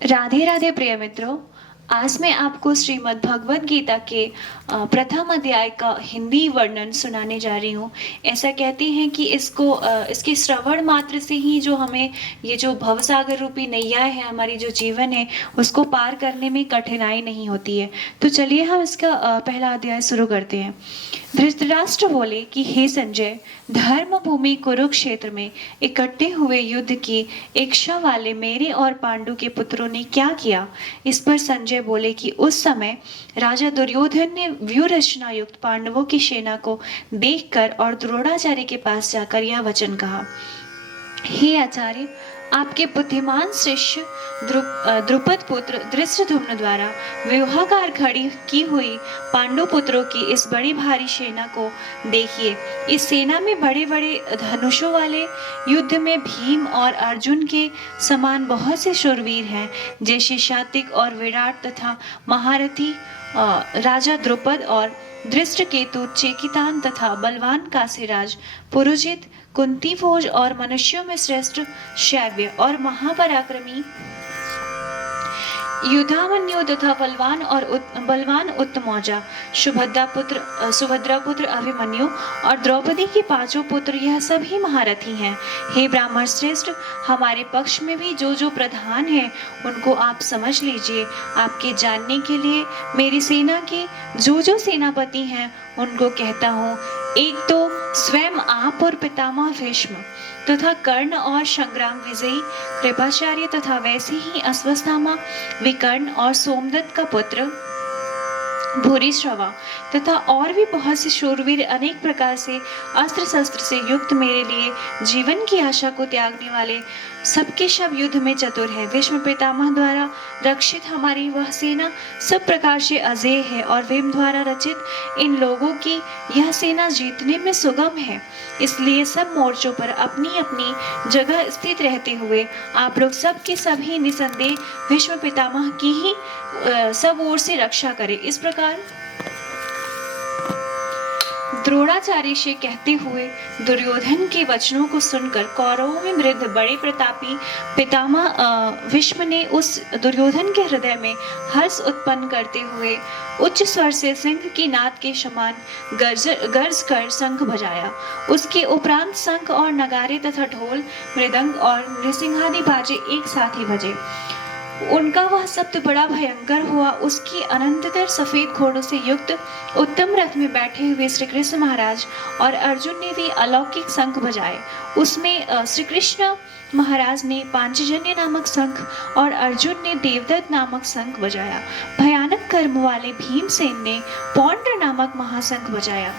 राधे राधे प्रिय मित्रों। आज मैं आपको श्रीमद् भगवद गीता के प्रथम अध्याय का हिंदी वर्णन सुनाने जा रही हूँ। ऐसा कहते हैं कि इसके श्रवण मात्र से ही जो हमें ये जो भवसागर रूपी नैया है, हमारी जो जीवन है, उसको पार करने में कठिनाई नहीं होती है। तो चलिए हम इसका पहला अध्याय शुरू करते हैं। धृतराष्ट्र बोले कि हे संजय, धर्म भूमि कुरुक्षेत्र में इकट्ठे हुए युद्ध की इच्छा वाले मेरे और पांडु के पुत्रों ने क्या किया। इस पर संजय बोले कि उस समय राजा दुर्योधन ने व्यूह रचना युक्त पांडवों की सेना को देखकर और द्रोणाचार्य के पास जाकर यह वचन कहा, हे आचार्य, आपके बुद्धिमान शिष्य द्रुपद पुत्र धृष्टद्युम्न द्वारा व्यूहाकार खड़ी की हुई पांडु पुत्रों की इस बड़ी भारी सेना को देखिए। इस सेना में बड़े बड़े धनुषों वाले युद्ध में भीम और अर्जुन के समान बहुत से शूरवीर हैं, जैसे शातिक और विराट तथा महारथी राजा द्रुपद और दृष्टकेतु, चेकितान तथा बलवान काशीराज, पुरुजित, कुंती भोज और मनुष्यों में श्रेष्ठ शैव्य और महापराक्रमी युधामन्यु तथा बलवान उत्तमौजा, सुभद्रा पुत्र अभिमन्यु और द्रौपदी के पांचों पुत्र, यह सभी महारथी हैं। हे ब्राह्मण श्रेष्ठ, हमारे पक्ष में भी जो जो प्रधान हैं उनको आप समझ लीजिए। आपके जानने के लिए मेरी सेना के जो जो सेनापति हैं उनको कहता हूँ। एक तो स्वयं आप और पितामह भीष्म तथा कर्ण और संग्राम विजयी कृपाचार्य तथा वैसे ही अश्वत्थामा, विकर्ण और सोमदत्त का पुत्र भूरिश्रवा तथा और भी बहुत से शूरवीर, अनेक प्रकार से अस्त्र शस्त्र से युक्त, मेरे लिए जीवन की आशा को त्यागने वाले, सबके सब युद्ध में चतुर है। भीष्म पितामह द्वारा रक्षित हमारी वह सेना सब प्रकार से अजेय है और भीम द्वारा रचित इन लोगों की यह सेना जीतने में सुगम है। इसलिए सब मोर्चों पर अपनी अपनी जगह स्थित रहते हुए आप लोग सब के सभी निसंदेह भीष्म पितामह की ही सब ओर से रक्षा करें। इस प्रकार द्रोणाचार्य से कहते हुए दुर्योधन के वचनों को सुनकर कौरवों में वृद्ध बड़े प्रतापी पितामह भीष्म ने उस दुर्योधन के हृदय में हर्ष उत्पन्न करते हुए उच्च स्वर से सिंह की नाद के समान गर्ज कर शंख बजाया। उसके उपरांत शंख और नगारे तथा ढोल, मृदंग और नृसिंहादि बाजे एक साथ ही बजे। उनका वह शब्द बड़ा भयंकर हुआ। उसकी अनंततर सफेद घोड़ों से युक्त उत्तम रथ में बैठे हुए श्री कृष्ण महाराज और अर्जुन ने भी अलौकिक शंख बजाए। उसमें श्री कृष्ण महाराज ने पांचजन्य नामक शंख और अर्जुन ने देवदत्त नामक शंख बजाया। भयानक कर्म वाले भीमसेन ने पौंड्र नामक महाशंख बजाया।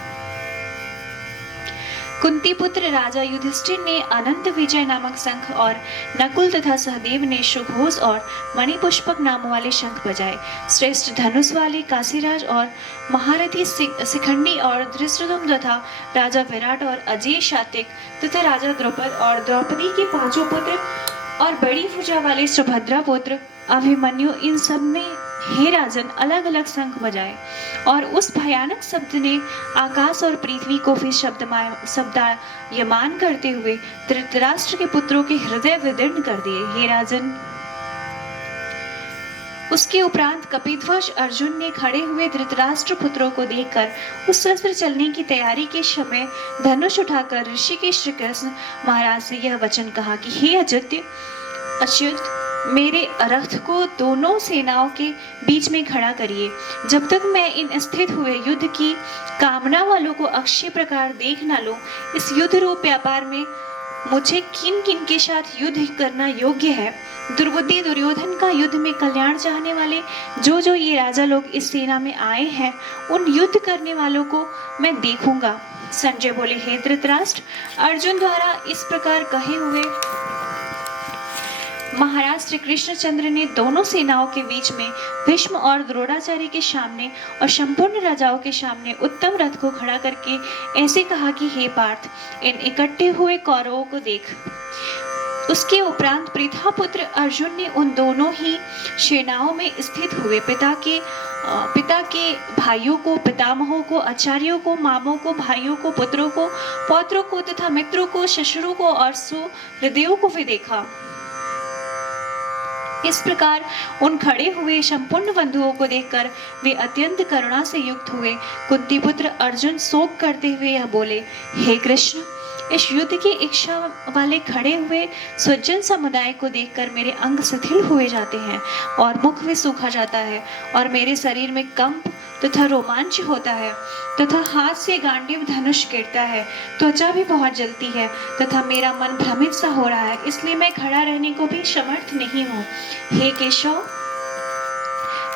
कुंती पुत्र राजा युधिष्ठिर ने अनंत विजय नामक शंख और नकुल तथा सहदेव ने सुघोष और मणिपुष्पक नाम वाले शंख बजाए। श्रेष्ठ धनुष वाले काशीराज और महारथी शिखंडी और धृष्टद्युम्न तथा राजा विराट और अजय शातिक तथा राजा द्रुपद और द्रौपदी के पांचों पुत्र और बड़ी भुजा वाले सुभद्रा पुत्र अभिमन्यु, इन सब ने हे राजन अलग अलग शंख बजाए। और उस भयानक शब्द ने आकाश और पृथ्वी को भी शब्दायमान करते हुए धृतराष्ट्र के पुत्रों के हृदय विदीर्ण कर दिए। हे राजन, उसके उपरांत कपिध्वज अर्जुन ने खड़े हुए धृतराष्ट्र पुत्रों को देखकर उस शस्त्र चलने की तैयारी के समय धनुष उठाकर ऋषिकेश श्री कृष्ण महाराज से यह वचन कहा कि हे अच्युत, मेरे रथ को दोनों सेनाओं के बीच में खड़ा करिए। जब तक मैं इन स्थित हुए युद्ध की कामना वालों को अक्षय प्रकार देख न लूं, इस युद्ध रूप व्यापार में मुझे किन किन के साथ युद्ध करना योग्य है। दुर्बुद्धि दुर्योधन का युद्ध में कल्याण चाहने वाले जो ये राजा लोग इस सेना में आए हैं, उन युद्ध करने वालों को मैं देखूंगा। संजय बोले, हे धृतराष्ट्र, अर्जुन द्वारा इस प्रकार कहे हुए महाराज श्री कृष्णचंद्र ने दोनों सेनाओं के बीच में भीष्म और द्रोणाचार्य के सामने और संपूर्ण राजाओं के सामने उत्तम रथ को खड़ा करके ऐसे कहा कि हे पार्थ, इन इकट्ठे हुए कौरवों को देख। उसके उपरांत पृथापुत्र अर्जुन ने उन दोनों ही सेनाओं में स्थित हुए पिता के भाइयों को, पितामहों को, आचार्यों को, मामों को, भाइयों को, पुत्रों को, पौत्रों को तथा मित्रों को, ससुरों को और सुहृदयों को भी देखा। इस प्रकार उन खड़े हुए संपूर्ण बंधुओं को देखकर वे अत्यंत करुणा से युक्त हुए। कुंती पुत्र अर्जुन शोक करते हुए यह बोले, हे कृष्ण, इस युद्ध की इच्छा वाले खड़े हुए सज्जन समुदाय को देखकर मेरे अंग शिथिल हुए जाते हैं और मुख भी सूखा जाता है और मेरे शरीर में कंप तथा रोमांच होता है तथा हाथ से गांडीव धनुष गिरता है, त्वचा भी बहुत जलती है तथा मेरा मन भ्रमित सा हो रहा है, इसलिए मैं खड़ा रहने को भी समर्थ नहीं हूँ। हे केशव,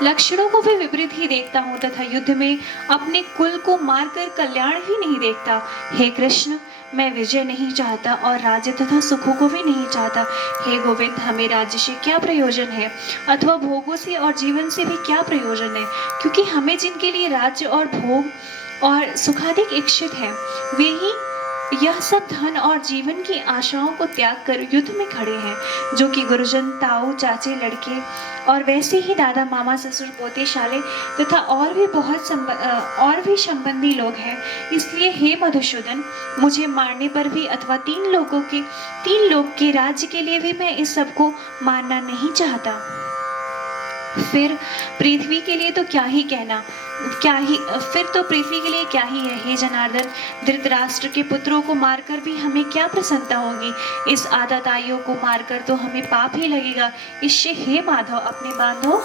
लक्षणों को भी विपरीत ही देखता हूँ तथा युद्ध में अपने कुल को मारकर कल्याण ही नहीं देखता। हे कृष्ण, मैं विजय नहीं चाहता और राज्य तथा सुखों को भी नहीं चाहता। हे गोविंद, हमें राज्य से क्या प्रयोजन है अथवा भोगों से और जीवन से भी क्या प्रयोजन है, क्योंकि हमें जिनके लिए राज्य और भोग और सुखाधिक इच्छित है वे ही यह सब धन और जीवन की आशाओं को त्याग कर युद्ध में खड़े हैं, जो कि गुरुजन, ताऊ, चाचे, लड़के और वैसे ही दादा, मामा, ससुर, पोते, शाले तथा और भी संबंधी लोग हैं। इसलिए हे मधुसूदन, मुझे मारने पर भी अथवा तीन लोग के राज्य के लिए भी मैं इस सब को मारना नहीं चाहता। फिर पृथ्वी के लिए तो क्या ही है। हे जनार्दन, धृतराष्ट्र के पुत्रों को मारकर भी हमें क्या प्रसन्नता होगी। इस आदताइयों को मारकर तो हमें पाप ही लगेगा। इससे हे माधव, अपने बांधो,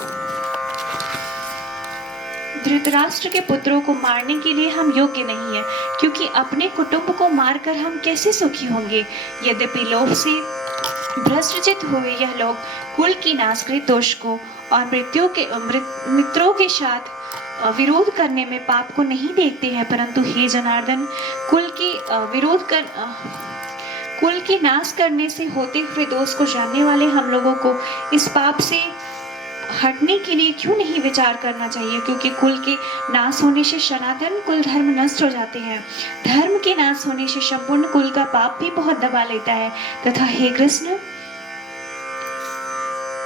धृतराष्ट्र के पुत्रों को मारने के लिए हम योग्य नहीं है, क्योंकि अपने कुटुंब को मारकर हम कैसे सुखी होंगे। यद्यपि लोभ से भ्रष्टचित हुए यह लोग कुल की नाशकृत दोष को और मित्रों के साथ विरोध करने में पाप को नहीं देखते हैं, परंतु हे जनार्दन, कुल की नाश करने से होते हुए दोष को जानने वाले हम लोगों को इस पाप से हटने के लिए क्यों नहीं विचार करना चाहिए, क्योंकि कुल के नाश होने से सनातन कुल धर्म नष्ट हो जाते हैं। धर्म के नाश होने से संपूर्ण कुल का पाप भी बहुत दबा लेता है। तथा हे कृष्ण,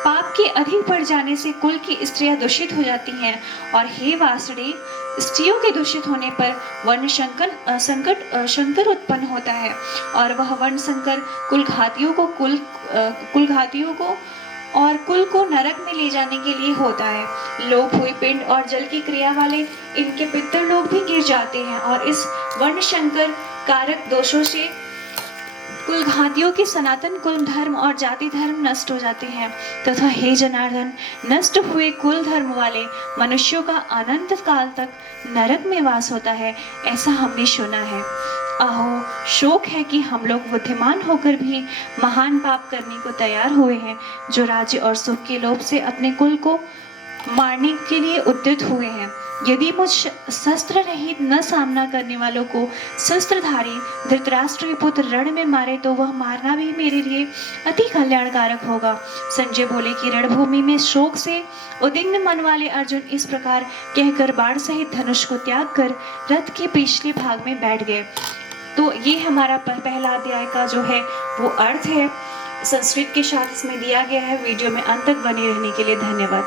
पाप के अधिक बढ़ जाने से कुल की स्त्रियां दूषित हो जाती हैं और हे वासुदेव, स्त्रियों के दूषित होने पर वर्ण संकर उत्पन्न होता है और वह वर्ण संकर कुलघातियों को और कुल को नरक में ले जाने के लिए होता है। लोप हुई पिंड और जल की क्रिया वाले इनके पितर लोग भी गिर जाते हैं और इस वर्ण संकर कारक दोषों से कुलघातियों के सनातन कुल धर्म और जाति धर्म नष्ट हो जाते हैं। तथा हे जनार्दन, नष्ट हुए कुल धर्म वाले मनुष्यों का अनंत काल तक नरक में वास होता है, ऐसा हमने सुना है। आहो, शोक है कि हम लोग बुद्धिमान होकर भी महान पाप करने को तैयार हुए हैं, जो राज्य और सुख के लोभ से अपने कुल को मारने के लिए उद्यत हुए हैं। यदि मुझ शस्त्र रहित न सामना करने वालों को शस्त्रधारी धृतराष्ट्र के पुत्र रण में मारे तो वह मारना भी मेरे लिए अति कल्याणकारक होगा। संजय बोले कि रणभूमि में शोक से उद्विग्न मन वाले अर्जुन इस प्रकार कहकर बाण सहित धनुष को त्याग कर रथ के पिछले भाग में बैठ गए। तो ये हमारा पहला अध्याय का जो है वो अर्थ है, संस्कृत के साथ इसमें दिया गया है। वीडियो में अंत तक बने रहने के लिए धन्यवाद।